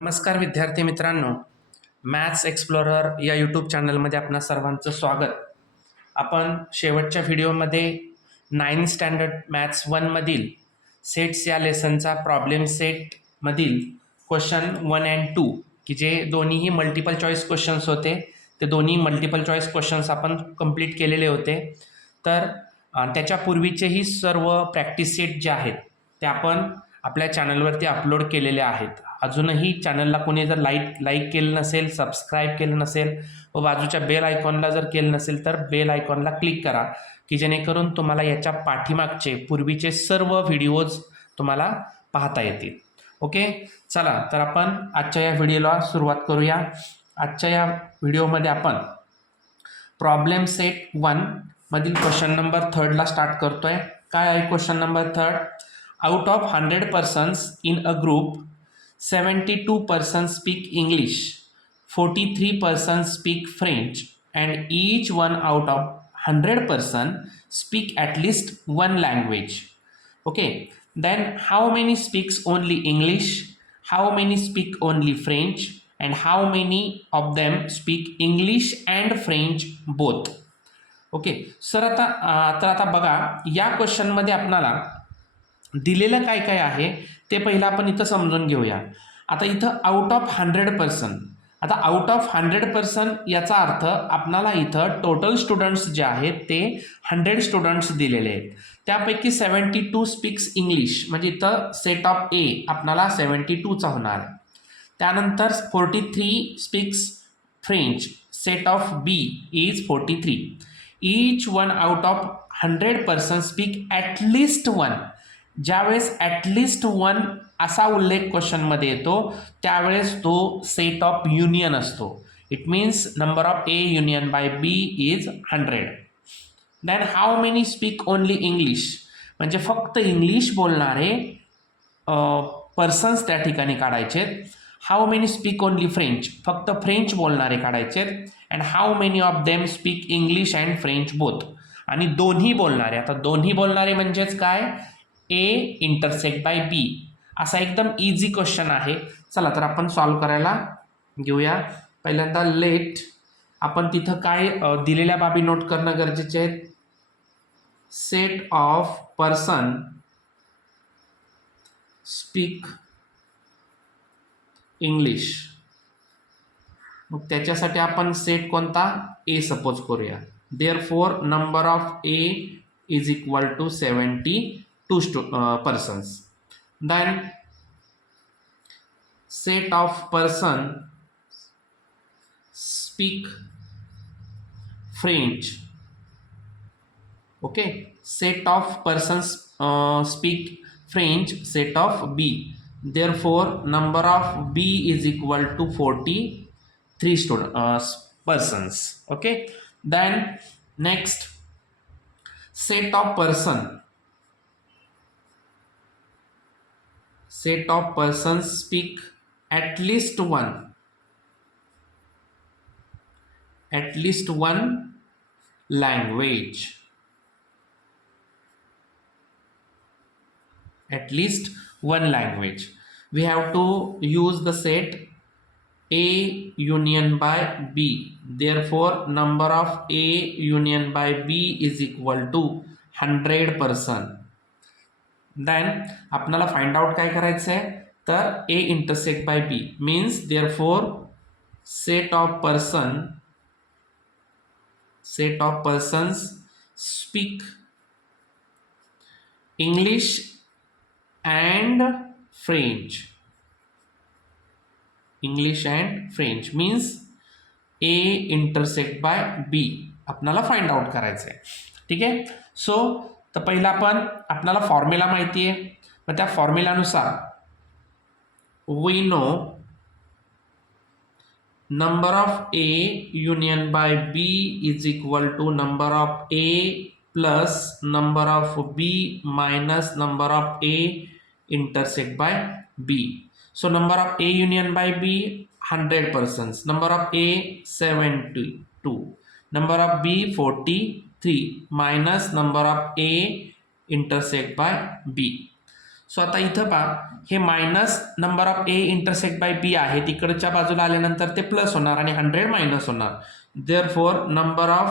नमस्कार विद्यार्थी मित्रांनो, मॅथ्स एक्सप्लोरर या यूट्यूब चॅनलमध्ये आपणा सर्वांचं स्वागत. आपण शेवटच्या व्हिडिओमध्ये 9th स्टँडर्ड मॅथ्स 1 मधील सेट्स या लेसनचा प्रॉब्लेम सेटमधील क्वेश्चन 1 and 2 की जे दोन्हीही मल्टिपल चॉईस क्वेश्चन्स होते, ते दोन्ही मल्टिपल चॉईस क्वेश्चन्स आपण कंप्लीट केलेले होते. तर त्याच्यापूर्वीचेही सर्व प्रॅक्टिस सेट जे आहेत ते आपण आपल्या चॅनलवरती अपलोड केलेले आहेत. अजूनही चॅनलला कोणी जर लाईक केलं नसेल, सबस्क्राईब केलं नसेल व बाजूच्या बेल आयकॉनला जर केलं नसेल तर बेल आयकॉनला क्लिक करा की जेणेकरून तुम्हाला याच्या पाठीमागचे पूर्वीचे सर्व व्हिडिओज तुम्हाला पाहता येतील. ओके, चला तर आपण आजच्या या व्हिडिओला सुरुवात करूया. आजच्या या व्हिडिओमध्ये आपण प्रॉब्लेम सेट 1 मधील क्वेश्चन नंबर 3 ला स्टार्ट करतोय. काय आहे question number 3? Out of 100 persons in a group, 72 persons speak English, 43 persons speak French, and each one out of 100 persons speak at least one language. Okay, then how many speaks only English, how many speak only French, and how many of them speak English and French both? Okay sir, आता बघा, या क्वेश्चनमध्ये आपल्याला दिलेलं काय काय आहे ते पहिलं आपण इथं समजून घेऊया. आता इथं आउट ऑफ 100%, आता आउट ऑफ 100% याचा अर्थ आपणाला इथं टोटल स्टुडंट्स जे आहेत ते 100 स्टुडंट्स दिलेले आहेत. त्यापैकी 72 स्पीक्स इंग्लिश, म्हणजे इथं सेट ऑफ ए आपणाला 72चा होणार. त्यानंतर 43 speaks French, set of B is 43. Each one out of 100% speak at least one. ज्यावेळेस ॲटलिस्ट वन असा उल्लेख क्वेश्चनमध्ये येतो त्यावेळेस तो सेट ऑफ युनियन असतो. It means number of A union by B is 100. Then how many speak only English, म्हणजे फक्त इंग्लिश बोलणारे पर्सन्स त्या ठिकाणी काढायचे. How many speak only French, फक्त फ्रेंच बोलणारे काढायचे. And how many of them speak English and French both, आणि दोन्ही बोलणारे. आता दोन्ही बोलणारे म्हणजेच काय? ए इंटरसेक्ट बाय बी, असा एकदम इझी क्वेश्चन आहे. चला तर आपण सॉल्व्ह करायला घेऊया. पहिल्यांदा लेट आपण तिथं काय दिलेल्या बाबी नोट करणं गरजेचे आहेत. Set of person speak English, मग त्याच्यासाठी आपण सेट कोणता? ए सपोज करूया. Therefore number of A is equal to 72 persons. Then set of person speak French. Okay, set of persons speak French, set of B. Therefore number of B is equal to 43 persons. Okay, then next set of person, set of persons speak at least one language, at least one language. We have to use the set A union by B. Therefore number of A union by B is equal to 100%. Then आपल्याला find out काय करायचं आहे? तर A intersect by B means therefore set of persons speak English and French means A intersect by B आपल्याला find out करायचं आहे. ठीक आहे. सो तर पहिला आपल्याला फॉर्म्युला माहिती आहे, मग त्या फॉर्म्युलानुसार we know number of A union by B is equal to number of A plus number of B minus number of A intersect by B. So number of A union by B 100 persons, number of A 72, number of B 43 minus number of A intersect by B. So आता इथं पहा, हे minus number of A intersect by B आहे, तिकडच्या बाजूला आल्यानंतर ते प्लस होणार आणि 100 मायनस होणार. Therefore number of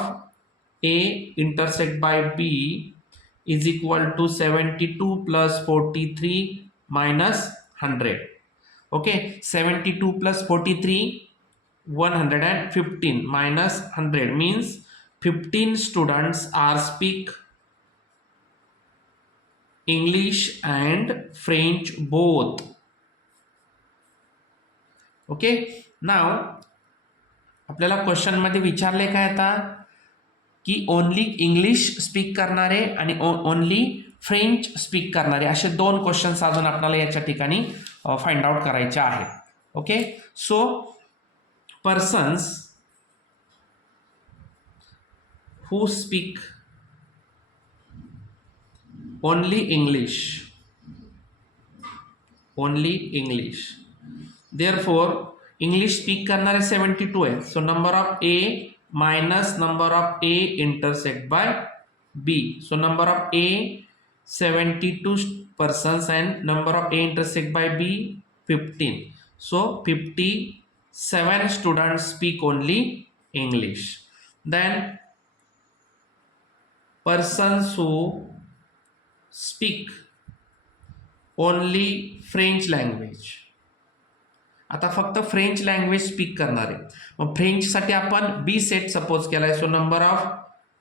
A intersect by B is equal to 72 प्लस 43 मायनस 100. ओके, 72 प्लस 43 115 minus 100 means 15 students are speak English and French both. Okay, now आपल्याला क्वेश्चन मध्ये विचारले काय आता की ओनली इंग्लिश स्पीक करणारे आणि ओनली फ्रेंच स्पीक करणारे असे दोन क्वेश्चन्स अजून आपल्याला याच्या ठिकाणी फाइंड आउट करायचे आहेत. ओके, सो persons who speak only English, therefore English speak करणारे 72 आहे. So number of A minus number of A intersect by B. So number of A 72 persons and number of A intersect by B 15. So 57 students speak only English. Then persons who speak only French language. आता फक्त French language speak करणार आहे. मग फ्रेंचसाठी आपण B set suppose केलाय. So number of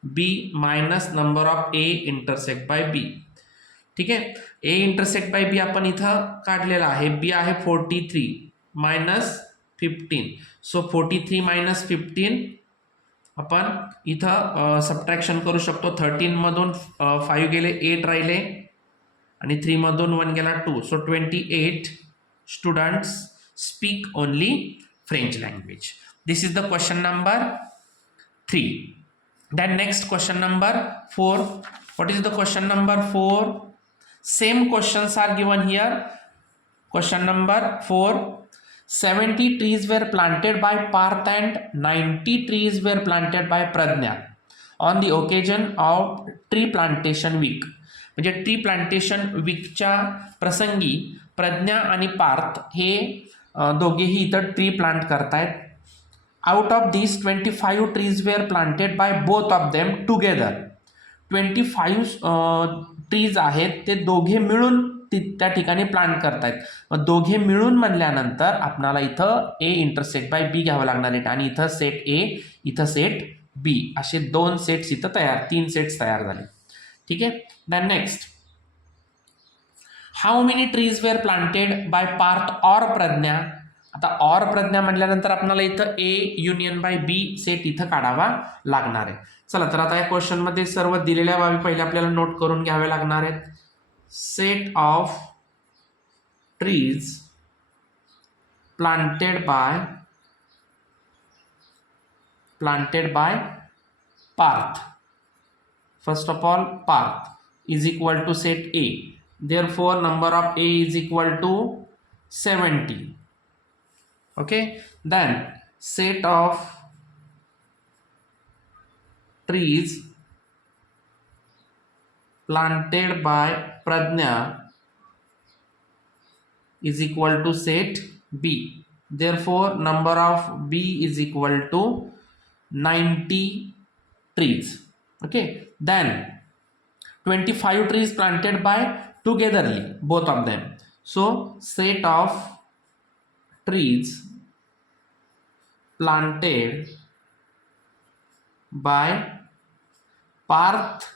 B minus number of A intersect by B. ठीक आहे, ए intersect by B आपण इथं काढलेला आहे. बी आहे 43 मायनस 15. सो 43 मायनस 15 आपण इथं सबट्रॅक्शन करू शकतो. 13 मधून 5 गेले 8 राहिले आणि 3 मधून 1 गेला 2. सो 28 students speak only French language. This is the question number 3. Then next question number 4. What is the question number 4? Same questions are given here. Question number 4. 70 trees were planted by Parth and 90 trees were planted by Pradnya on the occasion of tree plantation week. म्हणजे tree plantation वीकच्या प्रसंगी प्रज्ञा आणि पार्थ हे दोघेही इथं tree plant करतायत. Out of this 25 trees were planted by both of them together. 25 trees आहेत ते दोघे मिळून त्या ठिकाणी प्लांट करतायत. मग दोघे मिळून म्हणल्यानंतर आपल्याला इथं ए इंटरसेक्ट बाय बी घ्यावं लागणार आहे आणि इथं सेट ए इथं सेट बी असे दोन सेट्स इथं तयार, 3 सेट्स तयार झाले. ठीक आहे, then next, how many trees were planted by Parth or Pradnya. आता ऑर प्रज्ञा म्हटल्यानंतर आपल्याला इथं A union by B set इथं काढावा लागणार आहे. चला तर आता या क्वेश्चन मध्ये सर्व दिलेल्या बाबी पहिले आपल्याला नोट करून घ्यावे लागणार आहेत. Set of trees planted by Parth. First of all, path is equal to set A. Therefore, number of A is equal to 70. Okay. Then set of trees planted by Pradnya is equal to set B. Therefore, number of B is equal to 90 trees. Okay, then 25 trees planted by togetherly both of them. So set of trees planted by Parth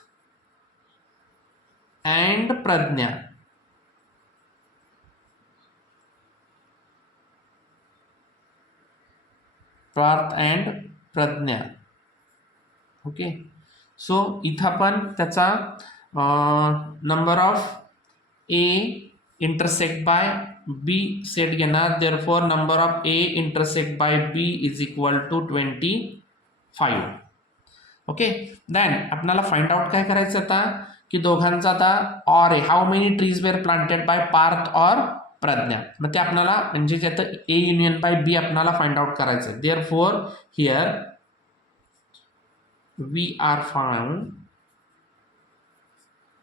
and Pradnya okay. So इथं पण त्याचा number of A intersect by B set घेणार. Therefore number of A intersect by B is equal to 25. Okay, then आपल्याला find out काय करायचं आता की दोघांचा आता ऑर आहे. How many trees were planted by Parth or Pradnya. मग ते आपल्याला म्हणजे त्याचं ए युनियन बाय बी आपल्याला फाइंड आउट करायचं. Therefore here we are found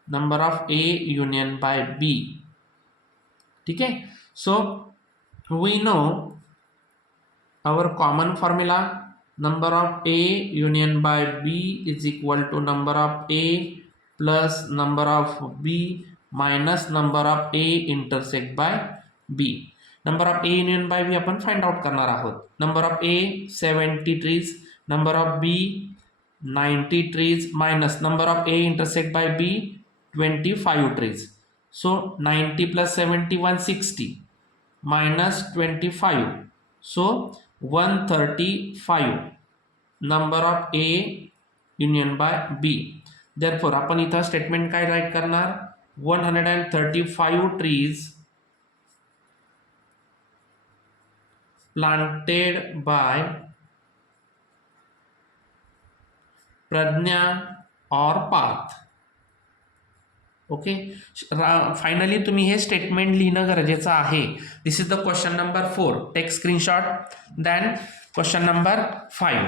number of A union by B ठीक आहे. So we know our common formula, number of A union by B is equal to number of A plus number of B minus number of A intersect by B. Number of A union by B आपण find out करणार आहोत. Number of A 70 trees, number of B 90 trees minus number of A intersect by B 25 trees. So 90 plus 70 160 minus 25. So 135 number of A union by B. Therefore आपण इथं स्टेटमेंट काय राईट करणार, 135 trees planted by Pradnya or Parth. Okay. Finally तुम्ही हे statement लिहिणं गरजेचं आहे. This is the question number 4. Take screenshot. Then question number 5.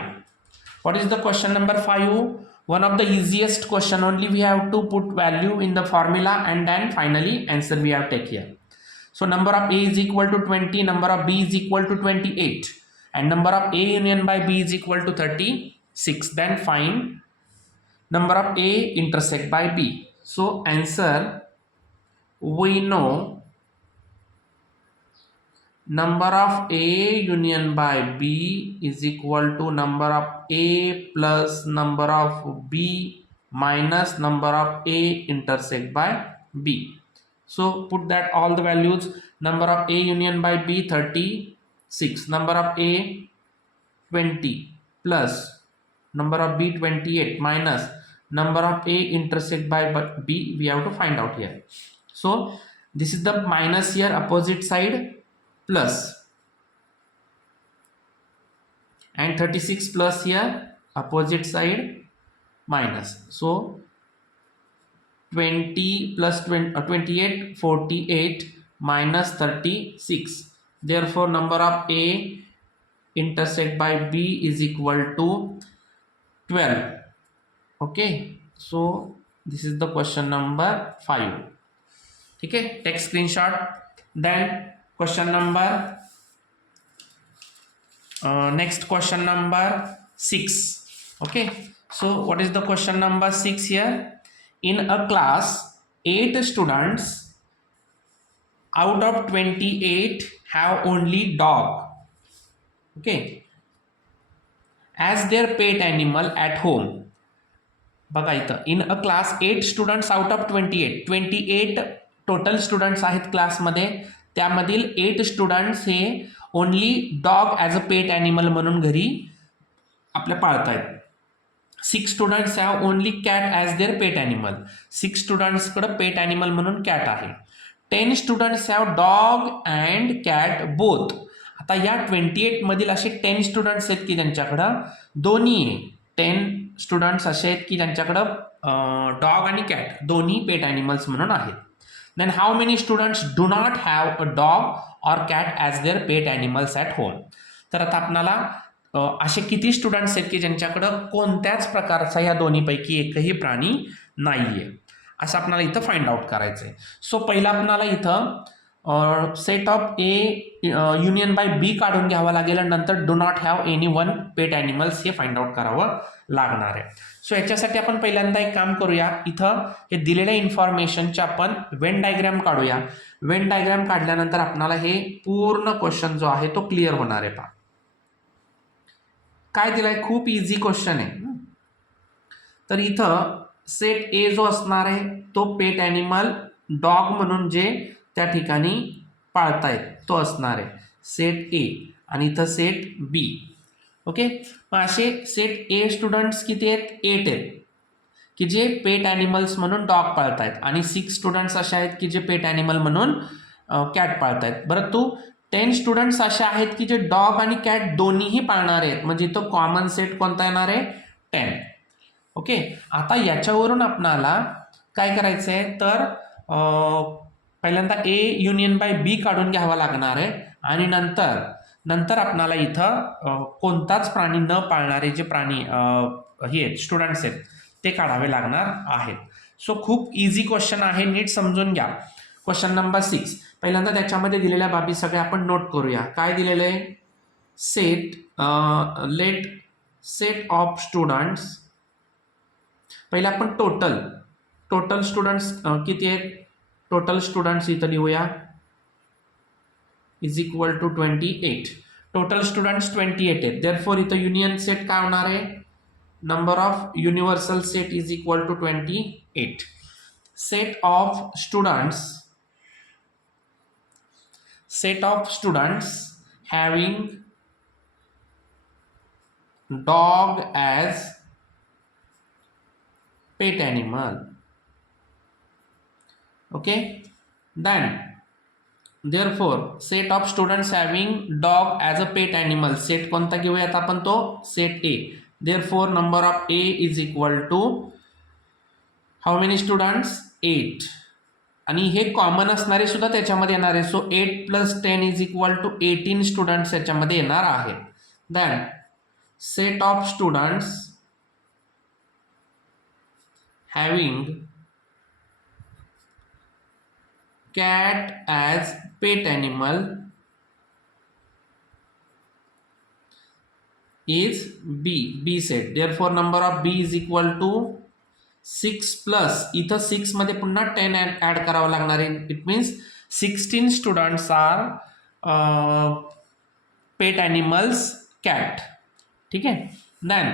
What is the question number 5? One of the easiest question, only we have to put value in the formula and then finally answer we have take here. So number of A is equal to 20, number of B is equal to 28 and number of A union by B is equal to 36. Then find number of A intersect by B. So answer, we know number of A union by B is equal to number of A plus number of B minus number of A intersect by B. So put that all the values. Number of A union by B 36, number of A 20 plus number of B 28 minus number of A intersect by B we have to find out here. So this is the minus here, opposite side plus, and 36 plus here, opposite side minus. So 20 plus 28, 48 minus 36. Therefore number of A intersect by B is equal to 12. Okay, so this is the question number 5. ठीक है, take screenshot. Then question number next question number 6. Okay, so what is the question number 6 here? In a class 8 students out of 28 have only dog, okay, as their pet animal at home. बघा इथं, in a class 8 students out of 28 total students आहेत क्लासमध्ये, त्यामधील 8 students हे only dog as a pet animal म्हणून घरी आपल्या पाळतायत. 6 students have only cat as their pet animal. 6 स्टुडंट्सकडं पेट ॲनिमल म्हणून कॅट आहे. 10 students have dog and cat both. आता या 28 मधील असे 10 स्टुडंट्स आहेत की ज्यांच्याकडं दोन्ही आहे. 10 स्टुडंट्स असे आहेत की ज्यांच्याकडं डॉग आणि कॅट दोन्ही पेट ॲनिमल्स म्हणून आहेत. Then how many students do not have a dog or cat as their pet animals at home. तर आता आपल्याला असे किती स्टुडंट्स आहेत की ज्यांच्याकडं कोणत्याच प्रकारचा या दोन्हीपैकी एकही प्राणी नाही आहे, असं आपल्याला इथं फाइंड आउट करायचं आहे. सो पहिला आपल्याला इथं set of A union by B काढून घ्यावं लागेल आणि नंतर do not have any one pet animals हे फाइंड आउट करावं लागणार आहे. सो याच्यासाठी आपण पहिल्यांदा एक काम करूया, इथं हे दिलेल्या इन्फॉर्मेशनचे आपण वेन डायग्राम काढूया. वेन डायग्राम काढल्यानंतर आपल्याला हे पूर्ण क्वेश्चन जो आहे तो क्लिअर होणार आहे. पहा काय दिलाय, खूप इझी क्वेश्चन आहे. तर इथं सेट ए जो असणार आहे तो पेट ॲनिमल डॉग म्हणून जे त्या ठिकाणी पाळतायत तो असणार आहे सेट ए, आणि इथं सेट बी. ओके, मग असे सेट ए स्टुडंट्स किती आहेत, 8 आहेत की जे पेट ॲनिमल्स म्हणून डॉग पाळतायत, आणि 6 स्टुडंट्स असे आहेत की जे पेट ॲनिमल म्हणून कॅट पाळतायत. बरं, तू 10 स्टुडंट्स असे आहेत की जे डॉग आणि कॅट दोन्हीही पाळणार आहेत, म्हणजे इथं कॉमन सेट कोणता येणार आहे, 10. ओके, आता याच्यावरून आपणाला काय करायचं आहे, तर पहिल्यांदा ए युनियन बाय बी काढून घ्यावा लागणार आहे, आणि नंतर आपणाला इथं कोणताच प्राणी न पाळणारे जे प्राणी हे स्टुडंट्स आहेत ते काढावे लागणार आहेत. सो खूप इझी क्वेश्चन आहे, नीट समजून घ्या. Question number 6. पहिल्यांदा त्याच्यामध्ये दिलेल्या बाबी सगळ्या आपण नोट करूया. काय दिलेलं आहे? Let set of students. पहिले आपण टोटल स्टुडंट्स किती आहेत? टोटल स्टुडंट्स इथं लिहूया is equal to 28. Total students 28 आहेत. देअरफॉर इथं युनियन सेट काय होणार आहे? Number of universal set is equal to 28. Set of students having dog as pet animal. Okay, then therefore set of students having dog as a pet animal. Set कोणता घेऊयात आपण? तो set A. Therefore number of A is equal to how many students? 8. आणि हे कॉमन असणारे सुद्धा त्याच्यामध्ये येणार आहे. So 8 + 10 is equal to 18 students याच्यामध्ये येणार आहेत. Then set of students having cat as pet animal is B set. Therefore number of B is equal to 6 plus इथं 6 मध्ये पुन्हा 10 ऍड करावं लागणार आहे. It means 16 students are pet animals cat. ठीक आहे. देन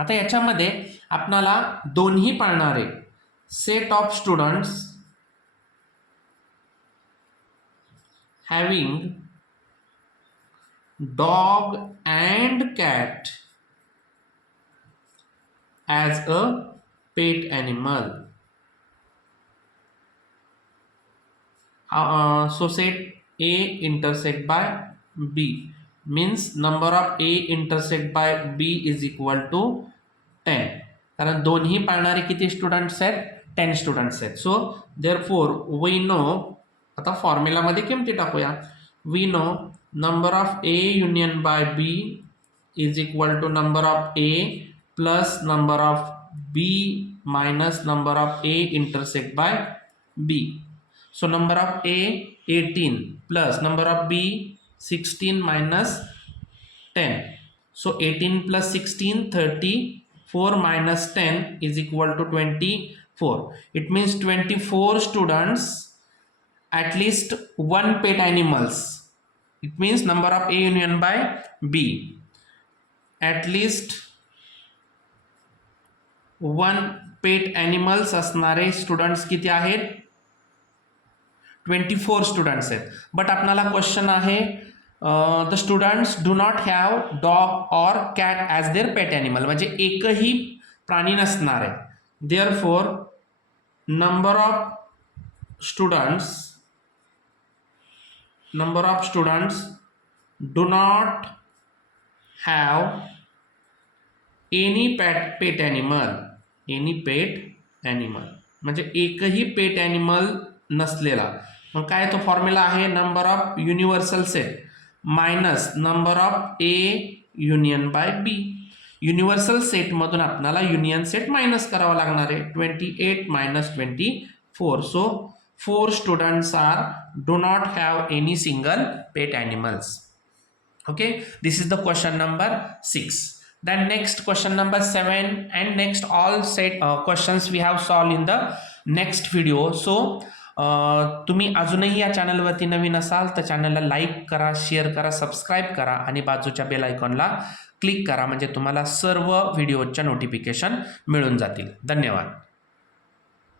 आता याच्यामध्ये आपणाला दोन्ही पाळणार आहे. Set of students having dog and cat as a pet animal. So set A intersect by B means number of A intersect by B is equal to 10. कारण दोन्ही पाळणारे किती स्टुडंट्स आहेत? 10 स्टुडंट्स आहेत. सो therefore we know, आता फॉर्म्युलामध्ये किमती टाकूया. We know number of A union by B is equal to number of A plus number of B minus number of A intersect by B. So number of A 18 plus number of B 16 minus 10. So 18 plus 16 34 minus 10 is equal to 24. It means 24 students at least one pet animals. It means number of A union by B at least one pet animals असणारे स्टुडंट्स किती आहेत? 24 स्टुडंट्स आहेत. बट आपल्याला क्वेश्चन आहे the students do not have dog or cat as their pet animal. म्हणजे एकही प्राणी नसणार आहे. Therefore number of students do not have any पेट ॲनिमल म्हणजे एकही पेट ॲनिमल नसलेला. मग काय तो फॉर्म्युला आहे? Number of universal set minus number of A union by B. Universal सेटमधून आपल्याला युनियन सेट मायनस करावा लागणार आहे. 28 minus 24. सो 4 students do not have any single pet animals. Okay, this is the question number 6. Then next question number 7 and next all set questions we have solved in the next video. So तुम्ही अजूनही या चॅनलवरती नवीन असाल तर चॅनलला लाईक करा, शेअर करा, सबस्क्राईब करा आणि बाजूच्या बेल आयकॉनला क्लिक करा म्हणजे तुम्हाला सर्व व्हिडिओच्या नोटिफिकेशन मिळून जातील. धन्यवाद.